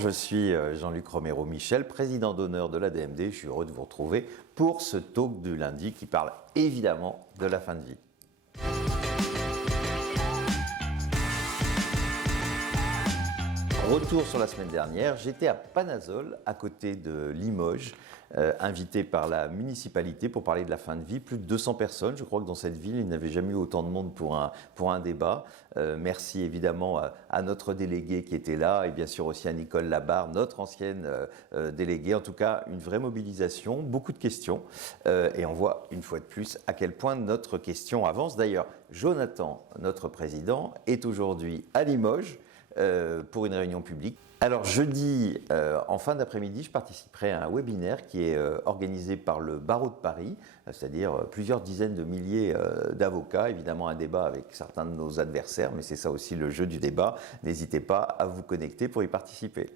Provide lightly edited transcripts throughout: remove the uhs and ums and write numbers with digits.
je suis Jean-Luc Romero-Michel, président d'honneur de l'ADMD. Je suis heureux de vous retrouver pour ce talk du lundi qui parle évidemment de la fin de vie. Retour sur la semaine dernière, j'étais à Panazol, à côté de Limoges, invité par la municipalité pour parler de la fin de vie. Plus de 200 personnes, je crois que dans cette ville, il n'avait jamais eu autant de monde pour un débat. Merci évidemment à notre délégué qui était là et bien sûr aussi à Nicole Labarre, notre ancienne déléguée. En tout cas, une vraie mobilisation, beaucoup de questions et on voit une fois de plus à quel point notre question avance. D'ailleurs, Jonathan, notre président, est aujourd'hui à Limoges pour une réunion publique. Alors jeudi, en fin d'après-midi, je participerai à un webinaire qui est organisé par le barreau de Paris, c'est-à-dire plusieurs dizaines de milliers d'avocats, évidemment un débat avec certains de nos adversaires, mais c'est ça aussi le jeu du débat. N'hésitez pas à vous connecter pour y participer.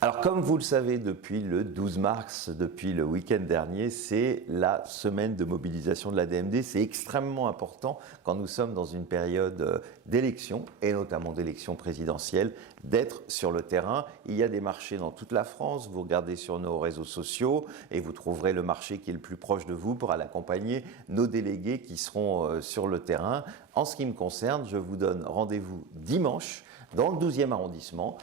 Alors comme vous le savez depuis le 12 mars, depuis le week-end dernier, c'est la semaine de mobilisation de l'ADMD. C'est extrêmement important quand nous sommes dans une période d'élection et notamment d'élection présidentielle d'être sur le terrain. Il y a des marchés dans toute la France, vous regardez sur nos réseaux sociaux et vous trouverez le marché qui est le plus proche de vous pour aller accompagner nos délégués qui seront sur le terrain. En ce qui me concerne, je vous donne rendez-vous dimanche dans le 12e arrondissement,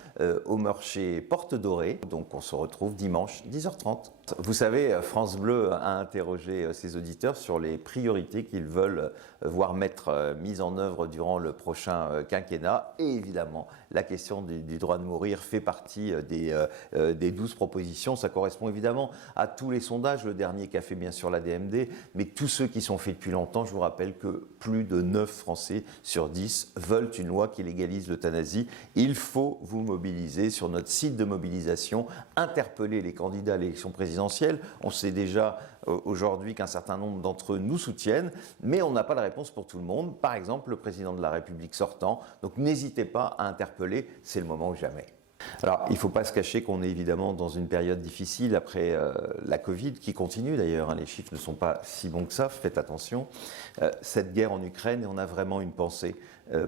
au marché Porte Dorée. Donc on se retrouve dimanche 10h30. Vous savez, France Bleu a interrogé ses auditeurs sur les priorités qu'ils veulent voir mettre mises en œuvre durant le prochain quinquennat. Et évidemment, la question du droit de mourir fait partie des 12 propositions. Ça correspond évidemment à tous les sondages, le dernier qu'a fait bien sûr l'ADMD, mais tous ceux qui sont faits depuis longtemps. Je vous rappelle que plus de 9 Français sur 10 veulent une loi qui légalise l'euthanasie. Il faut vous mobiliser sur notre site de mobilisation, interpeller les candidats à l'élection présidentielle. On sait déjà aujourd'hui qu'un certain nombre d'entre eux nous soutiennent, mais on n'a pas de réponse pour tout le monde. Par exemple, le président de la République sortant. Donc n'hésitez pas à interpeller, c'est le moment ou jamais. Alors, il ne faut pas se cacher qu'on est évidemment dans une période difficile après la Covid, qui continue d'ailleurs, hein, les chiffres ne sont pas si bons que ça, faites attention. Cette guerre en Ukraine, et on a vraiment une pensée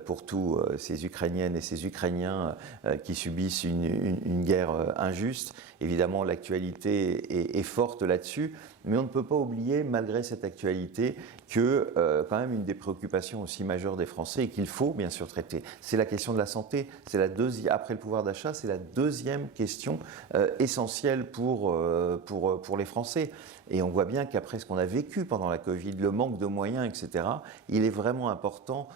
pour tous ces Ukrainiennes et ces Ukrainiens qui subissent une guerre injuste. Évidemment, l'actualité est forte là-dessus, mais on ne peut pas oublier, malgré cette actualité, que quand même une des préoccupations aussi majeures des Français et qu'il faut bien sûr traiter, c'est la question de la santé. C'est la deuxième, après le pouvoir d'achat, c'est la deuxième question essentielle pour les Français. Et on voit bien qu'après ce qu'on a vécu pendant la Covid, le manque de moyens, etc., il est vraiment important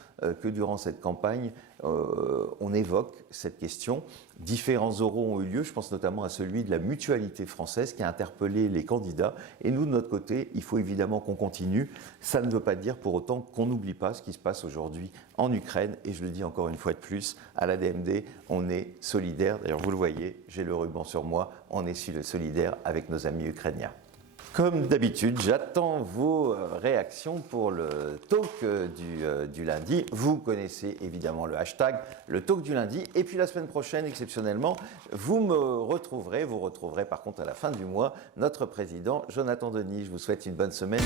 que durant cette campagne, on évoque cette question. Différents oraux ont eu lieu, je pense notamment à celui de la mutualité française qui a interpellé les candidats. Et nous, de notre côté, il faut évidemment qu'on continue. Ça ne veut pas dire pour autant qu'on n'oublie pas ce qui se passe aujourd'hui en Ukraine. Et je le dis encore une fois de plus, à l'ADMD, on est solidaire. D'ailleurs, vous le voyez, j'ai le ruban sur moi, on est solidaire avec nos amis ukrainiens. Comme d'habitude, j'attends vos réactions pour le talk du lundi. Vous connaissez évidemment le hashtag, le talk du lundi. Et puis la semaine prochaine, exceptionnellement, vous retrouverez par contre à la fin du mois, notre président Jonathan Denis. Je vous souhaite une bonne semaine.